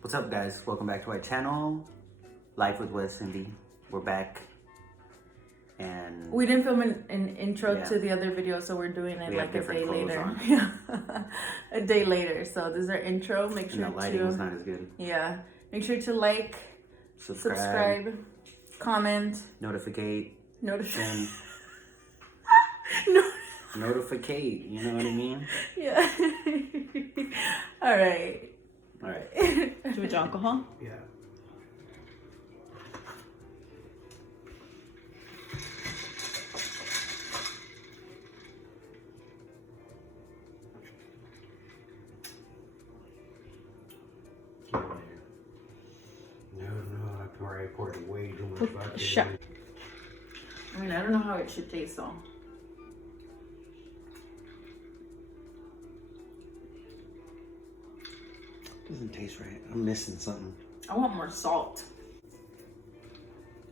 What's up, guys? Welcome back to our channel, Life with Wes&Vee. We're back, and we didn't film an intro Yeah. to the other video, so we're doing it We have like a different day clothes later. on. Yeah, a day later. So this is our intro. Make and sure the lighting is to not as good. make sure to like, subscribe, comment, notificate, and no. notificate. You know what I mean? Yeah. All right. All right. Too much alcohol? Yeah. No, I probably poured way too much vodka. Shut. I mean, I don't know how it should taste though. Doesn't taste right. I'm missing something. I want more salt.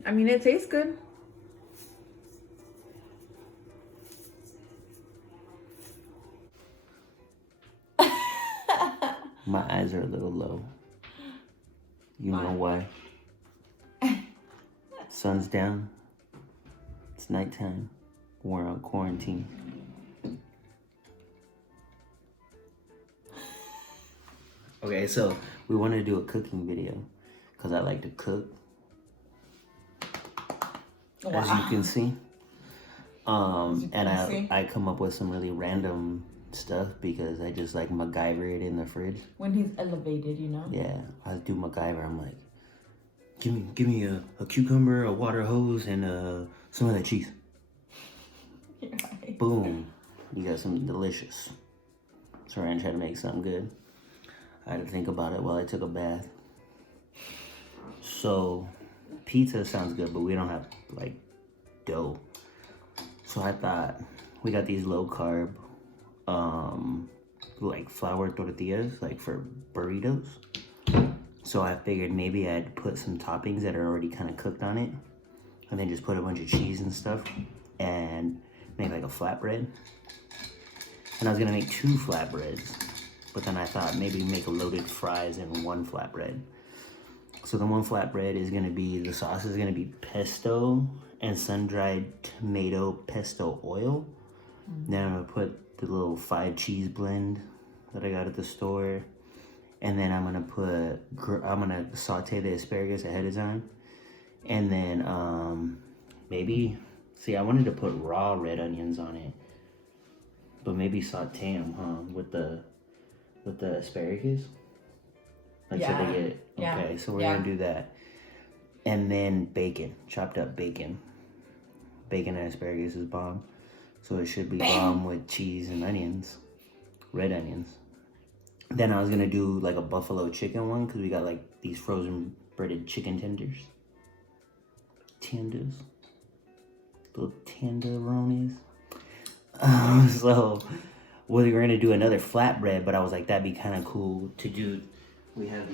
I mean, it tastes good. My eyes are a little low. You know why? Sun's down. It's nighttime. We're on quarantine. Okay, so we wanted to do a cooking video because I like to cook, as you can see. I come up with some really random stuff because I just like MacGyver it in the fridge. When he's elevated, you know? Yeah, I do MacGyver. I'm like, give me a cucumber, a water hose, and some of that cheese. Right. Boom, you got something delicious. So I tried to make something good. I had to think about it while I took a bath. So pizza sounds good, but we don't have like dough. So I thought we got these low carb, like flour tortillas, like for burritos. So I figured maybe I'd put some toppings that are already kind of cooked on it, and then just put a bunch of cheese and stuff, and make like a flatbread. And I was gonna make 2 flatbreads, but then I thought maybe make a loaded fries and 1 flatbread. So the 1 flatbread is gonna be, the sauce is gonna be pesto and sun-dried tomato pesto oil. Then I'm gonna put the little 5 cheese blend that I got at the store. And then I'm gonna saute the asparagus ahead of time. And then maybe, see, I wanted to put raw red onions on it, but maybe saute them, with the asparagus. Like, so they get, okay, so we're gonna do that. And then bacon, chopped up bacon. Bacon and asparagus is bomb. So it should be bomb with cheese and onions, red onions. Then I was gonna do like a buffalo chicken one, because we got like these frozen breaded chicken tenders. Little tenderonis. So we're gonna do another flatbread, but I was like, that'd be kind of cool to do. We have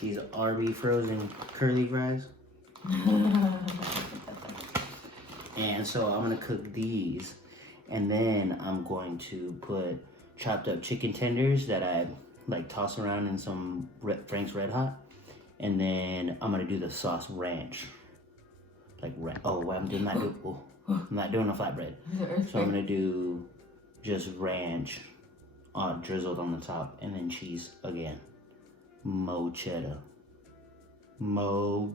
these Arby frozen curly fries. And so I'm gonna cook these, and then I'm going to put chopped up chicken tenders that I like toss around in some Frank's Red Hot, and then I'm gonna do the sauce ranch. I'm not doing a flatbread, so I'm gonna do just ranch drizzled on the top, and then cheese again. Mo cheddar. Mo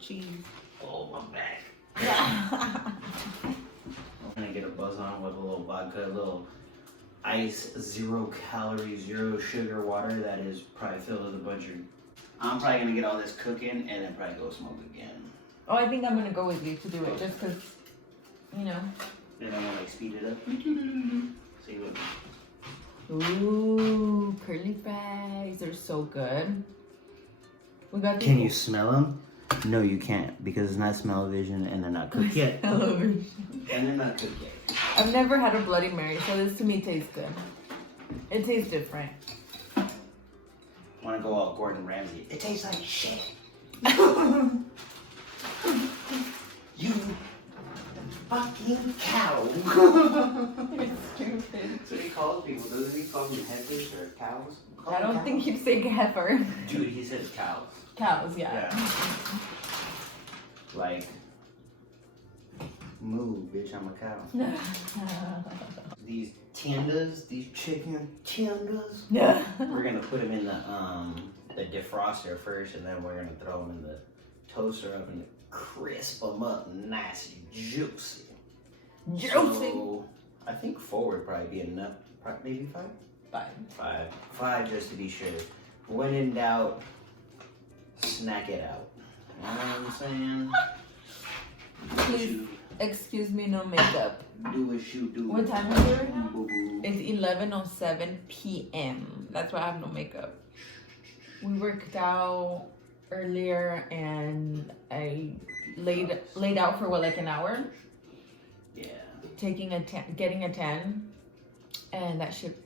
cheese. Oh, my back. I'm gonna get a buzz on with a little vodka, a little ice, 0 calories, 0 sugar water that is probably filled with a bunch of. I'm probably gonna get all this cooking and then probably go smoke again. Oh, I think I'm gonna go with you to do it, just because, you know. Then I'm gonna like speed it up. See what. Ooh, curly fries. They're so good. We got these. Can you smell them? No, you can't, because it's not smell-o-vision and they're not cooked yet. And they're not cooked yet. I've never had a Bloody Mary, so this to me tastes good. It tastes different. Want to go all Gordon Ramsay? It tastes like shit. You fucking cow. You're stupid. That's what he calls people. Doesn't he call them heifers or cows? I don't think he'd say heifer. Dude, he says cows. Cows, yeah. Like, moo, bitch, I'm a cow. These tiendas, these chicken tiendas, Yeah. we're gonna put them in the defroster first, and then we're gonna throw them in the toaster oven to crisp them up, nice and juicy. Juicy. So, I think 4 would probably be enough. Maybe 5? Fine. 5 just to be sure. When in doubt, snack it out. You know what I'm saying? Please, excuse me, no makeup. Do what you do. What time is it right now? Boo-boo. It's 11:07 p.m. That's why I have no makeup. We worked out earlier and I laid out for what, like an hour? Yeah. Getting a tan, and that shit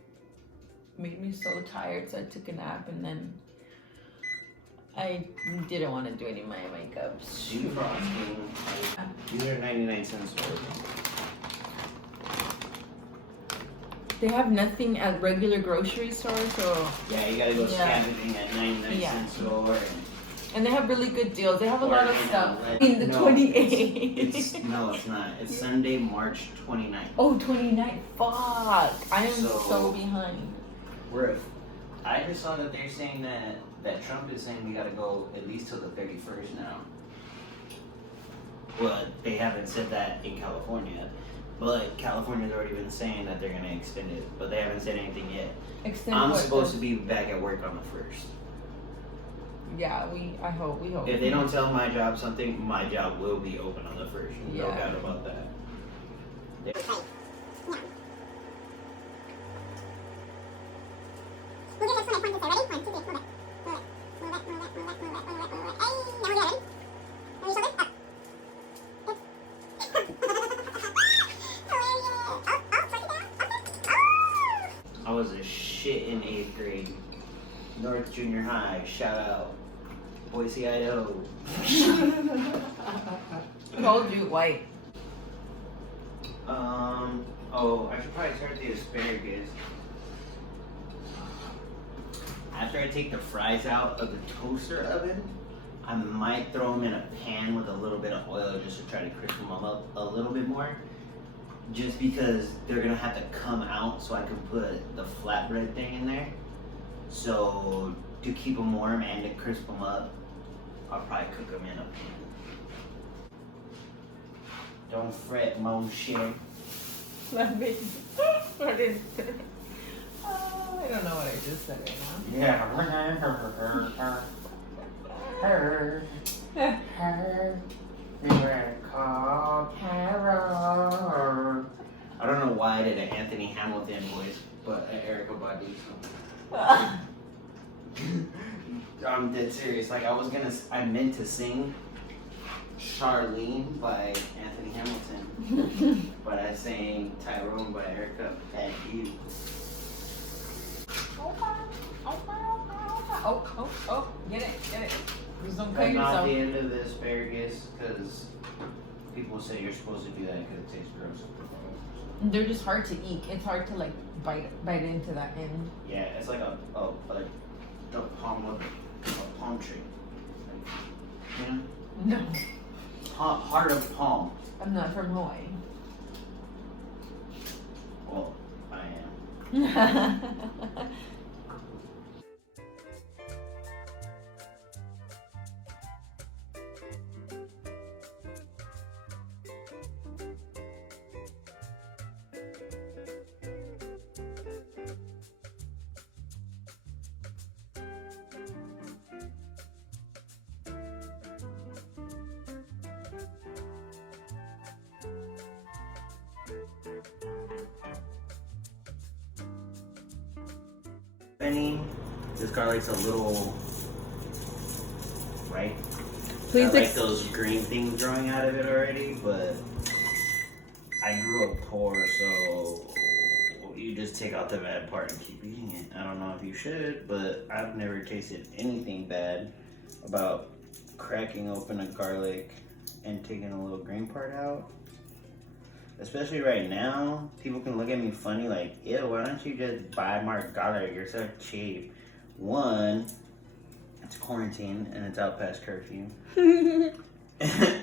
made me so tired, so I took a nap, and then I didn't want to do any of my makeup. Shoe frosting. These are 99 cents worth. They have nothing at regular grocery stores, so Yeah, you gotta go scavenging at 99 cents store. and they have really good deals. They have a lot of stuff. Outlet. In the No, 28th. No, it's not. It's Sunday, March 29th. Oh, 29th. Fuck. I am So- so behind. I just saw that they're saying that Trump is saying we gotta go at least till the 31st now. Well, they haven't said that in California, but California's already been saying that they're gonna extend it, but they haven't said anything yet. Extend I'm what, supposed to be back at work on the 1st. Yeah, we hope. If they don't tell my job something, my job will be open on the 1st. No Yeah. doubt about that. We'll do this when I point this way. Ready? 1, 2, 3. Move it. Move it. Move it. Move it. Move it. Move it. Move it. Move it. Hey, now we're good. Ready? Move your shoulder. Up. I was a shit in 8th grade. North Junior High, shout out. Boise, Idaho. Told you, white. Oh, I should probably start the asparagus. After I take the fries out of the toaster oven, I might throw them in a pan with a little bit of oil just to try to crisp them up a little bit more. Just because they're gonna have to come out so I can put the flatbread thing in there. So to keep them warm and to crisp them up, I'll probably cook them in a pan. Don't fret, mon cher. That made what is it? I don't know what I just said right now. Yeah. I don't know why I did an Anthony Hamilton voice, but an Erica Badu song. I'm dead serious. Like I meant to sing Charlene by Anthony Hamilton, but I sang Tyrone by Erica Badu. Oh, get it. Just don't cut Cut off yourself. the end of the asparagus because people say you're supposed to do that because it tastes gross. They're just hard to eat. It's hard to like bite into that end. Yeah, it's like a palm of a palm tree. Like, you know? No, Heart of palm. I'm not from Hawaii. Well, I am. This garlic's a little, right? Please I like those green things growing out of it already, but I grew up poor, so you just take out the bad part and keep eating it. I don't know if you should, but I've never tasted anything bad about cracking open a garlic and taking a little green part out. especially right now, people can look at me funny like, ew, why don't you just buy more garlic? You're so cheap. One, it's quarantine and it's out past curfew.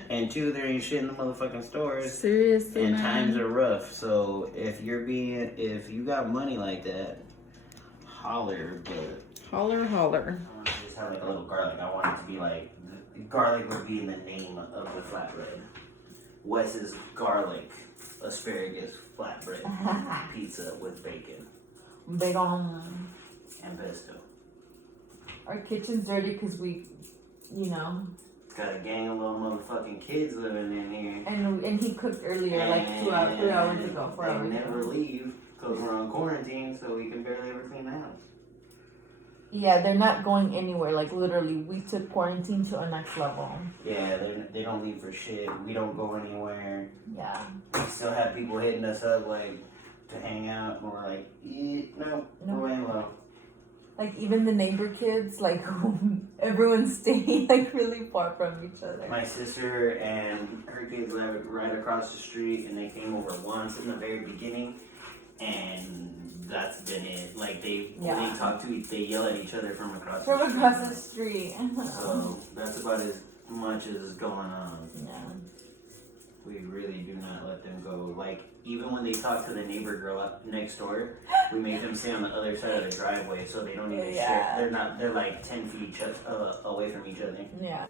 And two, there ain't shit in the motherfucking stores. Seriously, And man. times are rough. So if you got money like that, holler. But Holler. I just have like a little garlic. I want it to be like, garlic would be in the name of the flatbread. Wes's garlic asparagus flatbread pizza with bacon and pesto. Our kitchen's dirty because we, you know. It's got a gang of little motherfucking kids living in here. And he cooked earlier, like 3 hours ago, 4 hours They ago. never leave because we're on quarantine, so we can barely ever clean the house. Yeah, they're not going anywhere. Like literally, we took quarantine to a next level. Yeah, they don't leave for shit. We don't go anywhere. Yeah. We still have people hitting us up like to hang out, and we're like, no, we're laying low. Like even the neighbor kids, like everyone's staying like really far from each other. My sister and her kids live right across the street, and they came over once in the very beginning, and that's been it. Like when they talk to they yell at each other from across the street. So that's about as much as is going on. Yeah. We really do not let them go. Like, even when they talk to the neighbor girl up next door, we make them stay on the other side of the driveway so they don't even share. They're like 10 feet away from each other. Yeah.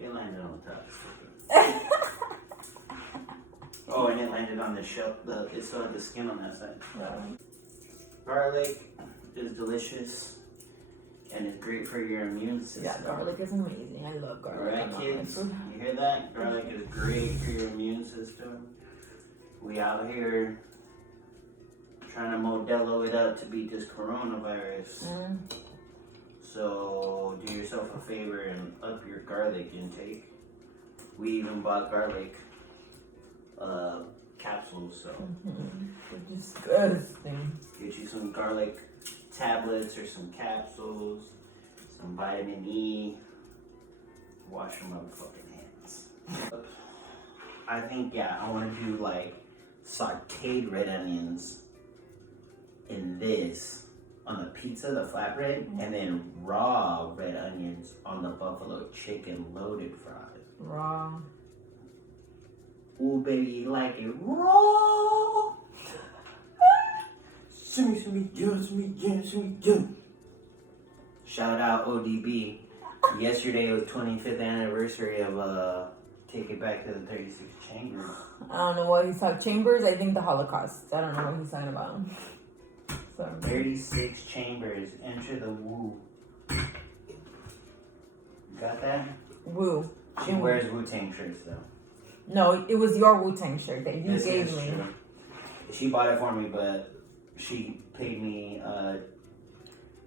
It landed on the top. Oh, and it landed on the shelf. It still had the skin on that side. Yeah. Garlic is delicious and it's great for your immune system. Yeah, garlic is amazing. I love garlic. Alright, kids, you hear that? Garlic is great for your immune system. We out here trying to Modelo it up to beat this coronavirus. So do yourself a favor and up your garlic intake. We even bought garlic capsules, so Disgusting. get you some garlic tablets or some capsules, some vitamin E. Wash your motherfucking hands. I think, I want to do like sauteed red onions in this on the pizza, the flatbread, and then raw red onions on the buffalo chicken loaded fries. Raw. Ooh, baby, you like it raw? Send me. Shout out ODB. Yesterday was 25th anniversary of Take It Back to the 36 Chambers. I don't know what he's talking. Chambers, I think the Holocaust. I don't know what he's talking about. So. 36 Chambers. Enter the woo. Got that? Woo. She wears Wu-Tang shirts though. No, it was your Wu-Tang shirt that you This gave is me. true. She bought it for me, but she paid me.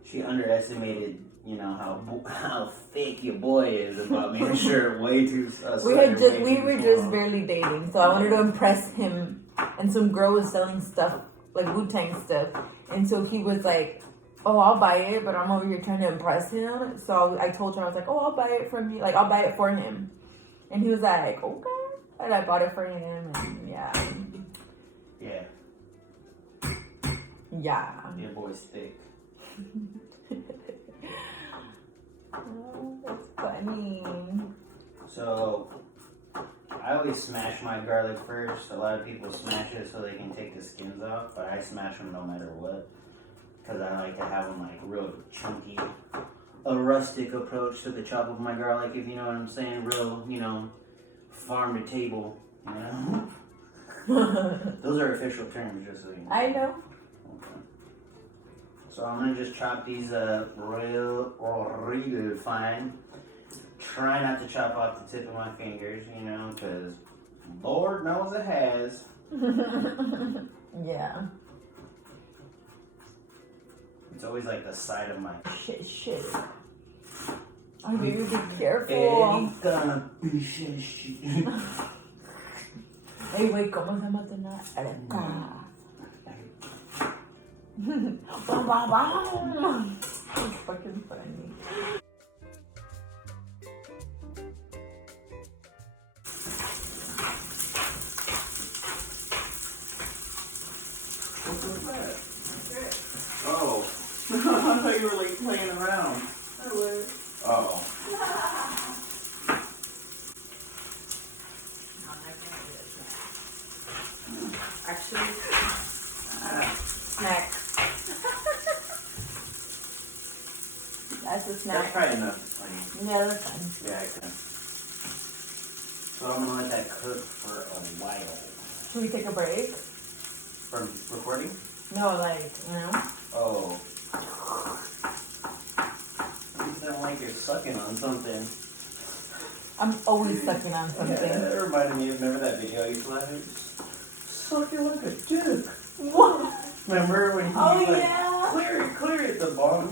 She underestimated, how fake your boy is about me. I'm sure way too. We were just barely dating, so I wanted to impress him. And some girl was selling stuff like Wu-Tang stuff, and so he was like, "Oh, I'll buy it," but I'm over here trying to impress him. So I told her, I was like, "Oh, I'll buy it from you. Like, I'll buy it for him." And he was like, "Okay." And I bought it for him, and yeah. Your boy's thick. Oh, that's funny. So, I always smash my garlic first. A lot of people smash it so they can take the skins off, but I smash them no matter what. Because I like to have them like real chunky. A rustic approach to the chop of my garlic, if you know what I'm saying. Real, farm to table, Those are official terms, just so you know. I know. Okay. So I'm going to just chop these real fine. Try not to chop off the tip of my fingers, because Lord knows it has. Yeah. It's always like the side of my... Shit. I need to be careful. Hey, wait, ¿cómo se llama tu arepa? It's fucking funny. What was that? Oh. I thought you were like playing around. I was. Oh. Actually, snack. That's a That's snack. probably enough, honey. Yeah, that's fine. Yeah, I can. So I'm gonna let that cook for a while. Should we take a break? From recording? No, like, you know. Oh. You sound like you're sucking on something. I'm always sucking on Yeah, something. that reminded me of, remember that video I used to laugh at? Sucking like a dick. What? Remember when he Oh, was like, yeah. clear it at the bottom?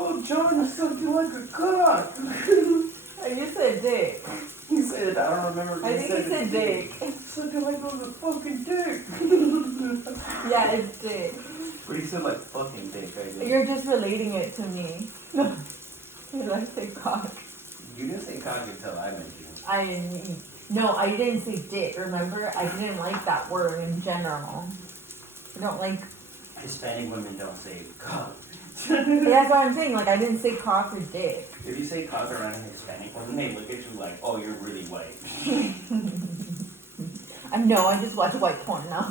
Oh, John is sucking like a cock. You said dick. He said, I don't remember. I think he said dick. Sucking like a fucking dick. Yeah, it's dick. But he said like fucking dick, I guess. You're just relating it to me. Did I say cock? You didn't say cock until I mentioned it. I didn't say dick, remember? I didn't like that word in general. I don't like... Hispanic women don't say cock. That's what I'm saying, like, I didn't say cock or dick. If you say cock around a Hispanic woman, they look at you like, oh, you're really white. I just watch white porn now.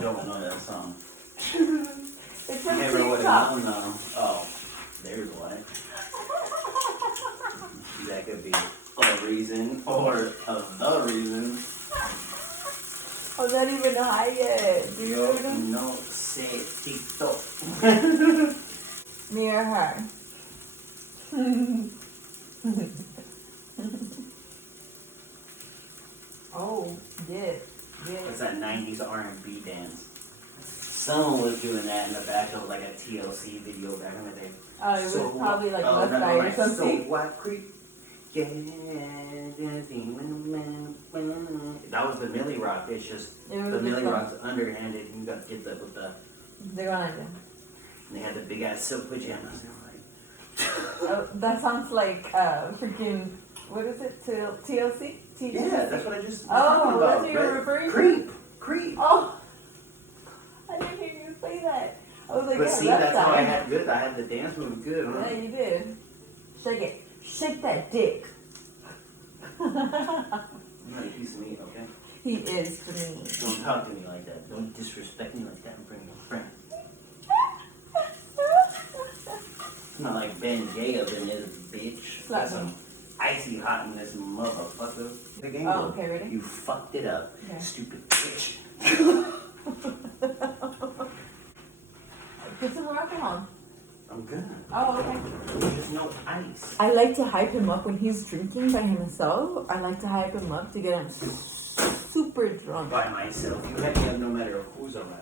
Don't know that song. It's from Never would TikTok. have known though. Oh, there's why. That could be a reason or the reason. I'm not even high yet, dude. No sé TikTok. Me or her? Oh, dip. It's that 90s R&B dance. Someone was doing that in the back of like a TLC video back in the day. Oh, it was probably like WesCoast or something. So what creep? Yeah, that was the Millie Rock. It's just It was the just Millie fun. Rock's underhanded. You got kids up with the. They're gonna do. And they had the big ass silk pajamas. They were like. Oh, that sounds like freaking. What is it? TLC? Yeah, that's what I just was Oh, talking about. that's what you were referring to? Creep. Oh, I didn't hear you say that. I was like, But yeah, see, that's how I had good. I had the dance move good, huh? Yeah, you did. Shake it. Shake that dick. You're not a piece of meat, okay? He is for me. Don't talk to me like that. Don't disrespect me like that in front of your friend. It's not like Ben Jacobs in this bitch. Slap That's me. some icy hot in this motherfucker. The game Oh, okay, ready? You fucked it up, Okay. stupid bitch. Put some more alcohol. I'm good. Oh, okay. There's no ice. I like to hype him up when he's drinking by himself. I like to hype him up to get him super drunk. By myself. You have me up no matter who's around.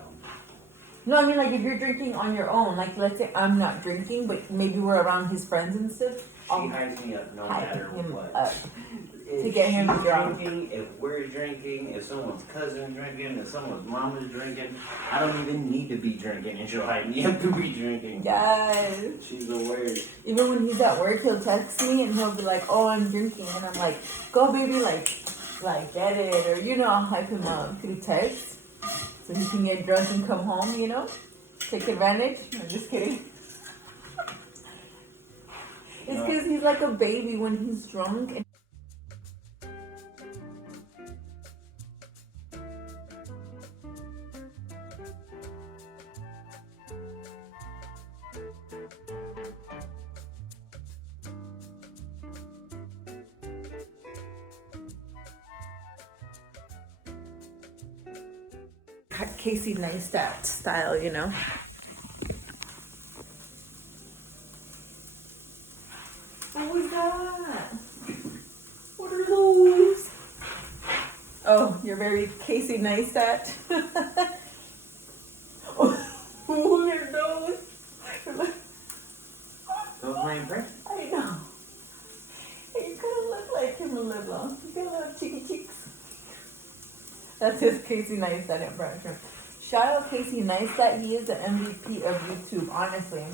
No, I mean like if you're drinking on your own, like let's say I'm not drinking, but maybe we're around his friends and stuff. She I'll hypes me up no hype matter him what. up. If To get him she's drunk. drinking, if we're drinking, if someone's cousin's drinking, if someone's mom is drinking, I don't even need to be drinking and she'll hype me up to be drinking. Yes. She's the worst. Even when he's at work, he'll text me and he'll be like, "Oh, I'm drinking," and I'm like, "Go, baby, like get it," or I'll hype him up through text so he can get drunk and come home. Take advantage. I'm just kidding. It's because he's like a baby when he's drunk. And Casey Neistat style, What was that? What are burritos. Oh, you're very Casey Neistat. Oh, look at those. That was my impression. I know. You could have looked like him a little. You could have cheeky cheeks. That's his Casey Neistat impression. Shout out Casey Neistat. He is the MVP of YouTube, honestly.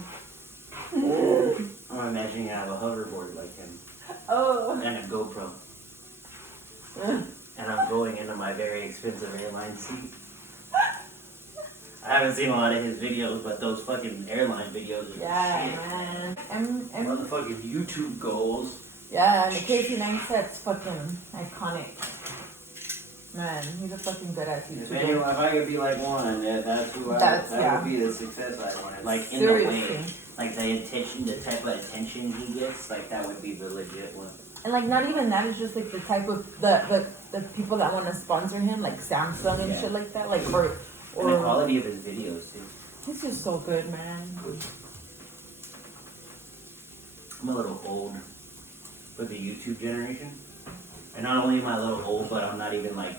I'm imagining I have a hoverboard like him. Oh. And a GoPro. And I'm going into my very expensive airline seat. I haven't seen a lot of his videos, but those fucking airline videos are Yeah, shit. man. Motherfucking YouTube goals. Yeah, and the Casey Neistat's fucking iconic. Man, he's a fucking good ass If YouTuber. I could be like one, that's who That's- that yeah. would be the success I wanted. Like in Seriously. the way, like the attention, the type of attention he gets, like that would be the legit one. And like not even that, it's just like the type of the people that want to sponsor him, like Samsung and Yeah. shit like that, like And the or quality of his videos too. he's just so good, man. I'm a little old for the YouTube generation. And not only am I a little old, but I'm not even like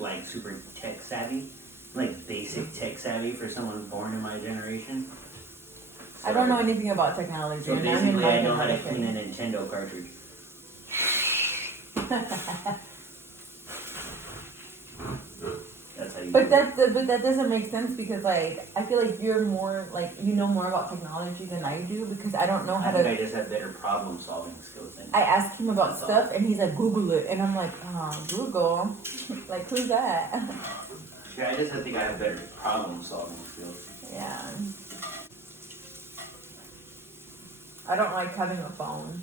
like super tech savvy. Like basic tech savvy for someone born in my generation. I don't know anything about technology. So and I'm basically I know how to anything. clean a Nintendo cartridge. That's how you But do it. that doesn't make sense because like I feel like you're more like you know more about technology than I do because I don't know how I think to. I just have better problem solving skills than I asked him about That's stuff and he's like Google it and I'm like Google, like who's that? Sure, I just think I have better problem solving skills. Yeah. I don't like having a phone.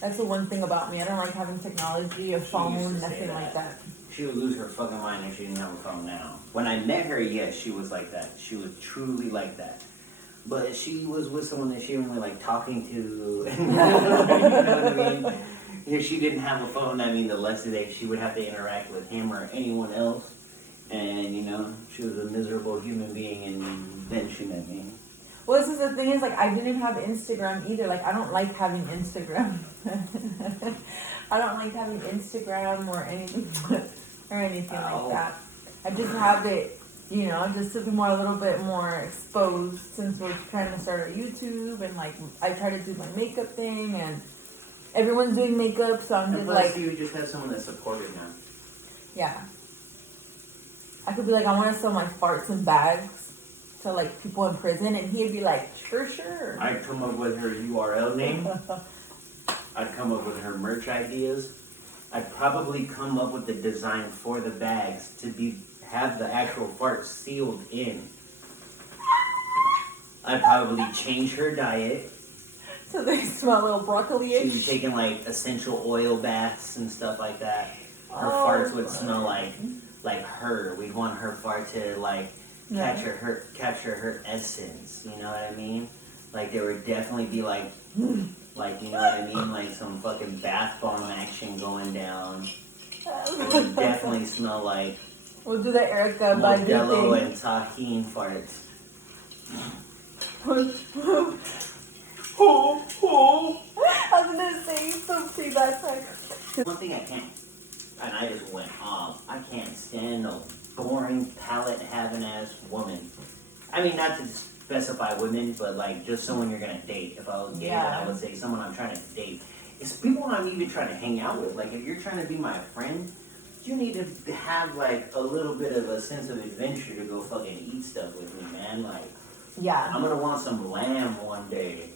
That's the one thing about me. I don't like having technology, a phone, used to say nothing that. like that. She would lose her fucking mind if she didn't have a phone now. When I met her, yes, she was like that. She was truly like that. But she was with someone that she didn't really like talking to. You know what I mean? If she didn't have a phone, I mean, the less that she would have to interact with him or anyone else. And, you know, she was a miserable human being, and then she met me. Well, this is the thing is like I didn't have Instagram either. Like I don't like having Instagram. I don't like having Instagram or anything Ow. like that. I just have it, you know, just to be a little bit more exposed since we're trying to start a YouTube and like I try to do my makeup thing and everyone's doing makeup, so I'm And just plus, like, you just have someone that's supportive now. yeah. I could be like, I want to sell my farts in bags to like people in prison, and he'd be like, sure. I'd come up with her URL name. I'd come up with her merch ideas. I'd probably come up with the design for the bags to have the actual fart sealed in. I'd probably change her diet. So they smell a little She'd be broccoli-ish. taking like essential oil baths and stuff like that. Her Oh, farts would smell like her. We'd want her fart to like Yeah. capture her essence. You know what I mean? Like there would definitely be like you know what I mean? Like some fucking bath bomb action going down. It would definitely smell like We'll do the Erica Badu Modelo thing. and tahini farts. I was gonna say something that's like. One thing I can't, and I just went off, I can't stand a boring palate having ass woman. I mean, not to specify women, but like just someone you're gonna date. If I was gay, Yeah. I would say someone I'm trying to date. It's people I'm even trying to hang out with. Like if you're trying to be my friend, you need to have like a little bit of a sense of adventure to go fucking eat stuff with me, man. Like Yeah. I'm gonna want some lamb one day.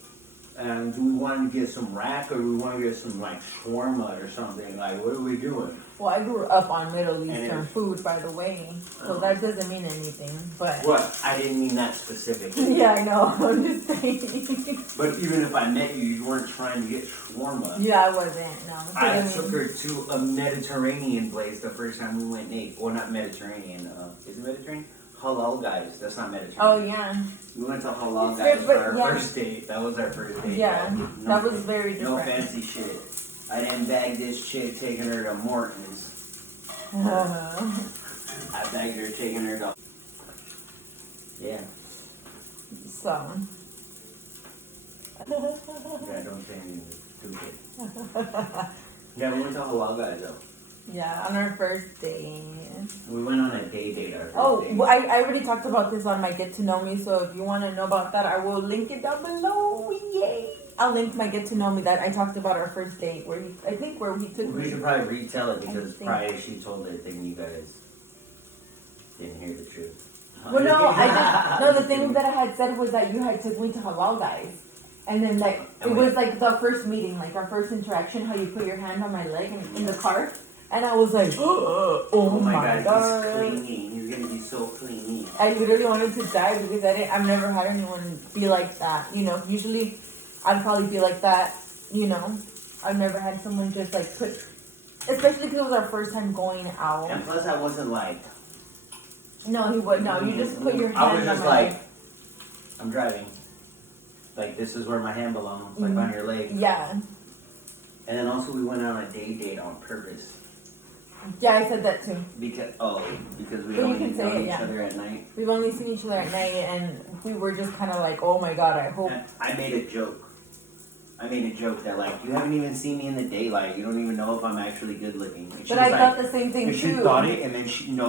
And do we want to get some rack or do we want to get some like shawarma or something? Like, what are we doing? Well, I grew up on Middle And Eastern it- food, by the way, so Oh. that doesn't mean anything. But What? I didn't mean that specifically. yeah, I know. I'm just saying. But even if I met you, you weren't trying to get shawarma. Yeah, I wasn't. No. So, I mean, took her to a Mediterranean place the first time we went and ate. Well, not Mediterranean. Is it Mediterranean? Halal Guys. That's not Mediterranean. Oh yeah. We went to Halal It's Guys very- for our but, yeah. first date. That was our first date. Yeah, No that was very No different. fancy shit. I didn't bag this chick taking her to Morton's. I bagged her taking her to. Yeah. So. Yeah, don't say anything stupid. Yeah, we went to Halal Guys though. Yeah, on our first date. We went on a date our first Oh, date. well, I already talked about this on my Get to Know Me, so if you want to know about that, I will link it down below. Yay! I'll link my Get to Know Me that I talked about our first date, where he took We me. should probably retell it because think- probably she told it, then you guys didn't hear the truth. Well, the thing that I had said was that you had took me to Halal Guys. And then, like, it was like the first meeting, like our first interaction, how you put your hand on my leg in the car. And I was like, oh my god. He's clingy. He's gonna be so clingy. I literally wanted to die because I've never had anyone be like that. You know, usually I'd probably be like that, you know. I've never had someone just like especially because it was our first time going out. And plus I wasn't like... No, he would. No, you just put your hand I was on just my like, leg. I'm driving. Like, this is where my hand belongs, like on your leg. Yeah. And then also we went on a date on purpose. Yeah, I said that too. Because we But you only can say know it, each yeah. other at night. We've only seen each other at night, and we were just kind of like, oh my god, I hope. And I made a joke. That like, you haven't even seen me in the daylight. You don't even know if I'm actually good looking. And she But was I like, thought the same thing and too. she thought it, and then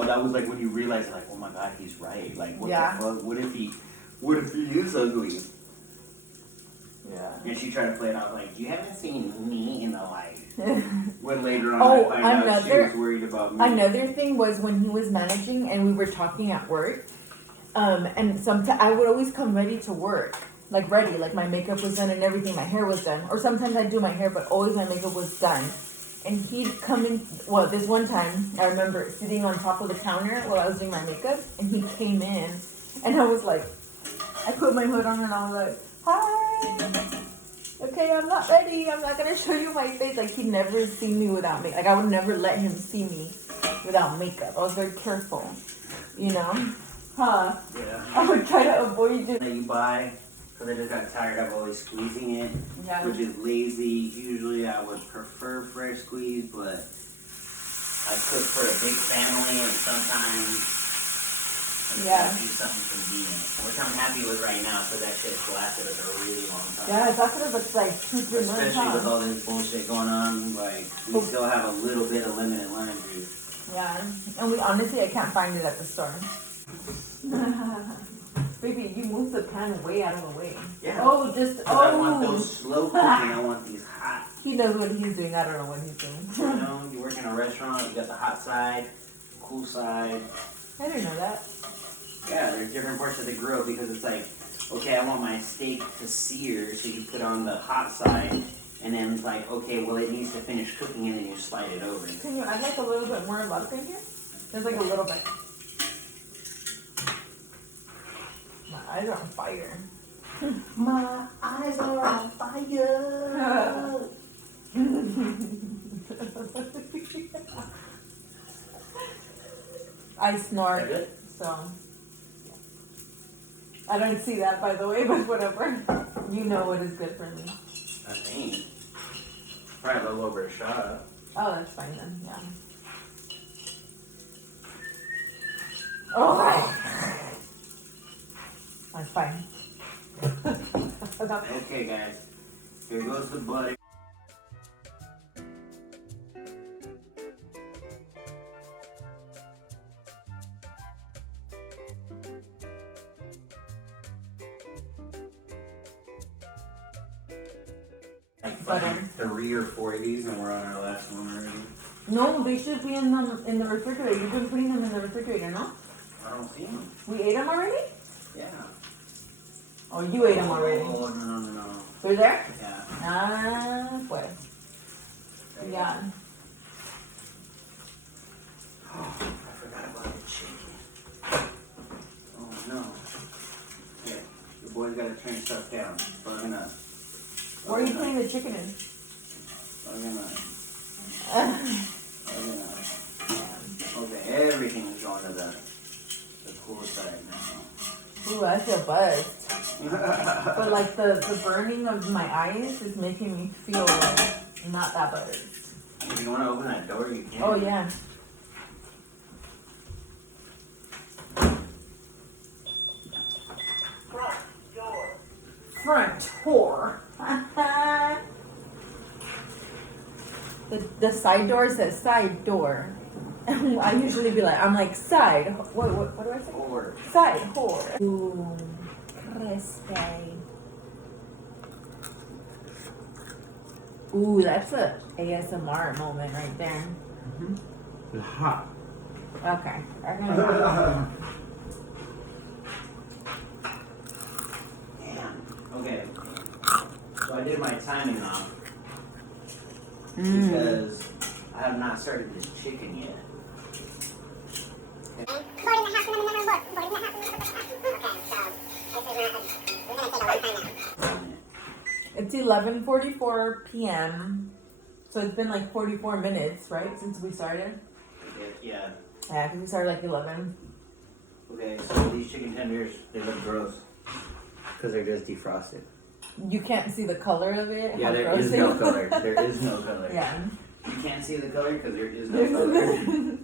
that was like when you realized, like, oh my god, he's right. Like, what Yeah. the fuck? What if he is ugly? Yeah. And she tried to play it out like, you haven't seen me in the light. When later on Oh, I find out she another- was worried about me. Another thing was when he was managing and we were talking at work, and sometimes I would always come ready to work, like ready, like my makeup was done and everything, my hair was done, or sometimes I'd do my hair, but always my makeup was done. And he'd come in. Well, this one time I remember sitting on top of the counter while I was doing my makeup, and he came in, and I was like, I put my hood on and I was like, hi. Okay, I'm not ready. I'm not gonna show you my face. Like, he'd never seen me without makeup. Like, I would never let him see me without makeup. I was very careful, you know? Huh? Yeah. I would try to avoid it. That you buy, because I just got tired of always squeezing it, Yeah. which is lazy. Usually I would prefer fresh squeeze, but I cook for a big family and sometimes I Yeah. do something convenient, which I'm happy with right now, so that shit's lasted us a really long time. Yeah, that's what it looks like. 2-3 months, Especially with huh? all this bullshit going on, like, we still have a little bit of limited lime juice. Yeah. And I can't find it at the store. Baby, you moved the pan way out of the way. Yeah. Oh, I want those slow cooking, I want these hot. He knows what he's doing. I don't know what he's doing. You know, you work in a restaurant, you got the hot side, cool side. I didn't know that. Yeah, there's different parts of the grill because it's like, okay, I want my steak to sear, so you put on the hot side, and then it's like, okay, well, it needs to finish cooking, and then you slide it over. Can you add like a little bit more vodka in here? There's like a little bit. My eyes are on fire. My eyes are on fire. I snort, Is that good? so I don't see that, by the way, but whatever. You know what is good for me. I think. Probably a little over a shot. Oh, that's fine then. Yeah. Oh, that's fine. Okay, guys. Here goes the butter. Like Butter. 3 or 4 of these, and we're on our last one already. No, they should be in the refrigerator. You've been putting them in the refrigerator, no? I don't see them. We ate them already? Yeah. Oh, you ate them already. Oh, no. They're there? Yeah. Ah, pues. Yeah. Oh, I forgot about the chicken. Oh, no. Yeah, the boys gotta turn stuff down. Bugging up. Where are you putting the chicken in? Bugging up. Bugging up. Okay, everything is going to the cool side now. Ooh, I feel buzzed. But like the burning of my eyes is making me feel like not that buzzed. If you want to open that door, you can. Oh yeah. Front door. The The side door says side door. I usually be like, I'm like side. What do I say? Or Side whore. Ooh, crispy. Ooh, that's a ASMR moment right there. it's hot. Okay. Damn. Okay. So I did my timing off Mm. because I have not started this chicken yet. It's 11:44 p.m. So it's been like 44 minutes, right, since we started? Yeah. Yeah, because we started like 11. Okay, so these chicken tenders, they look gross because they're just defrosted. You can't see the color of it? Yeah, how there gross is they no look. color. There is no color. Yeah. You can't see the color because there is no color.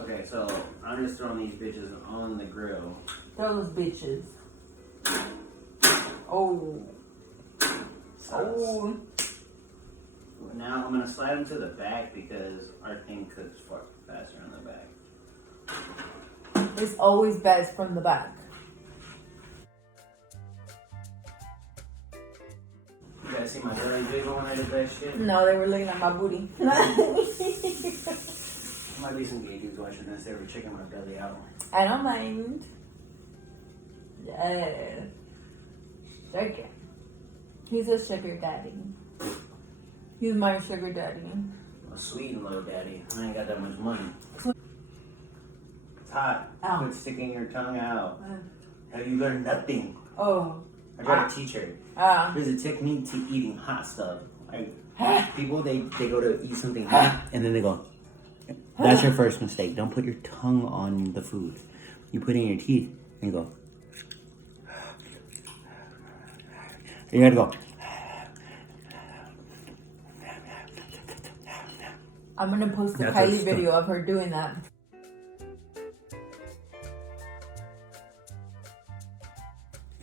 Okay, so I'm just throwing these bitches on the grill. Those bitches. Oh. Oh. Now I'm gonna slide them to the back because our thing cooks far faster on the back. It's always best from the back. You guys see my belly jiggle when I did that shit? No, they were looking at my booty. There might be some gay dudes watching this. They were checking my belly out. I don't mind. Yeah. Okay. He's a sugar daddy. He's my sugar daddy. A sweet little daddy. I ain't got that much money. It's hot. Ow. Quit sticking your tongue out. Have you learned nothing? Oh. I tried to teach her. There's a technique to eating hot stuff. Like people, they go to eat something hot and then they go. That's your first mistake. Don't put your tongue on the food. You put it in your teeth and you go. You gotta go. I'm gonna post a That's Kylie a video of her doing that.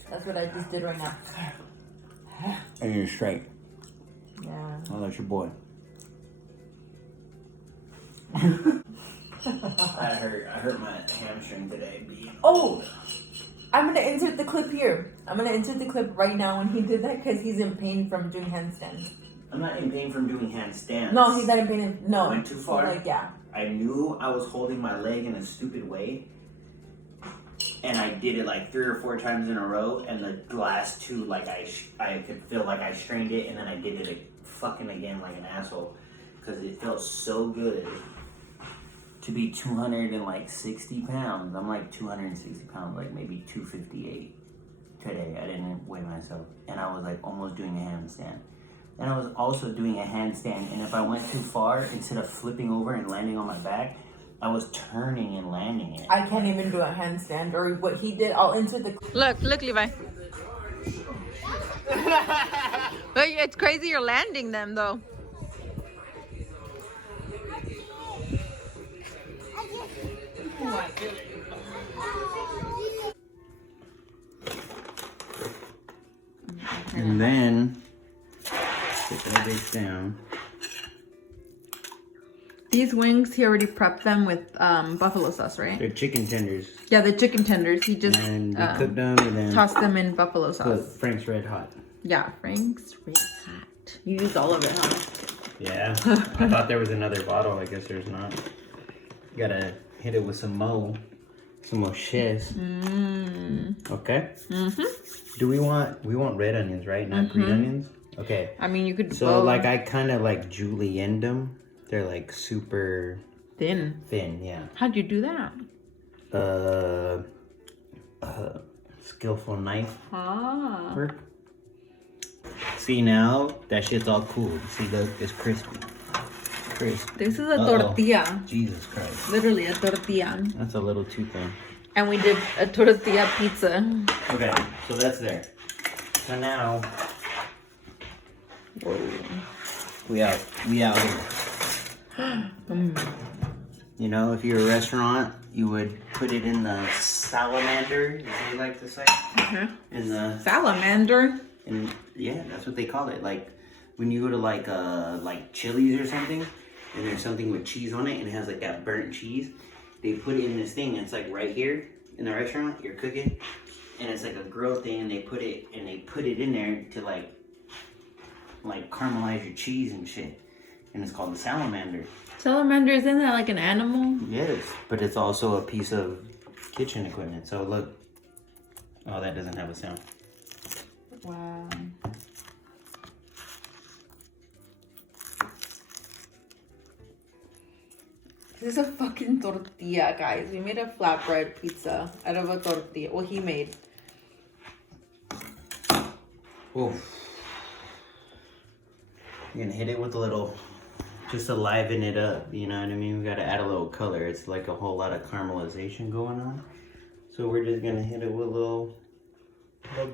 That's what I just did right now. And you're straight. Yeah. Oh, that's your boy. I hurt my hamstring today. Oh! I'm gonna insert the clip here. I'm gonna insert the clip right now when he did that because he's in pain from doing handstands. I'm not in pain from doing handstands. No, he's not in pain. No. I went too far. Like, yeah. I knew I was holding my leg in a stupid way. And I did it like 3 or 4 times in a row. And the last 2, like I could feel like I strained it. And then I did it fucking again like an asshole. Because it felt so good to be 260 pounds. I'm like 260 pounds, like maybe 258 today. I didn't weigh myself. And I was like almost doing a handstand. And I was also doing a handstand. And if I went too far, instead of flipping over and landing on my back, I was turning and landing it. I can't even do a handstand or what he did. I'll insert the. Look, Levi. But it's crazy you're landing them though. And then put that bitch down. These wings, he already prepped them with buffalo sauce, right? They're chicken tenders. Yeah, the chicken tenders. He just And we cooked them and then tossed them in buffalo put sauce. Frank's Red Hot. Yeah, Frank's Red Hot. You used all of it, huh? Yeah. I thought there was another bottle. I guess there's not. You gotta hit it with some mo shiz. Okay. Do we want red onions, right? Not green onions? Okay. I mean, you could. So both. like I kind of like julienned them. They're like super Thin. yeah. How'd you do that? Skillful knife Ah. work. See now, that shit's all cool. See, look, it's crispy. Crisp. This is a Uh-oh. tortilla. Jesus Christ. Literally a tortilla. That's a little too thin. And we did a tortilla pizza. Okay, so that's there. So now, Whoa. we out here. You know, if you're a restaurant, you would put it in the salamander, as they like to say. In the Salamander. yeah, that's what they call it. Like when you go to like Chili's or something, and there's something with cheese on it, and it has like that burnt cheese. They put it in this thing, and it's like right here in the restaurant. You're cooking, and it's like a grill thing, and they put it in there to like caramelize your cheese and shit. And it's called the salamander. Salamander, isn't that like an animal? Yes, but it's also a piece of kitchen equipment. So look. Oh, that doesn't have a sound. Wow. This is a fucking tortilla, guys. We made a flatbread pizza out of a tortilla. Well, he made. Whoa. You're gonna hit it with a little, just to liven it up, you know what I mean? We gotta add a little color. It's like a whole lot of caramelization going on. So we're just gonna hit it with a little green.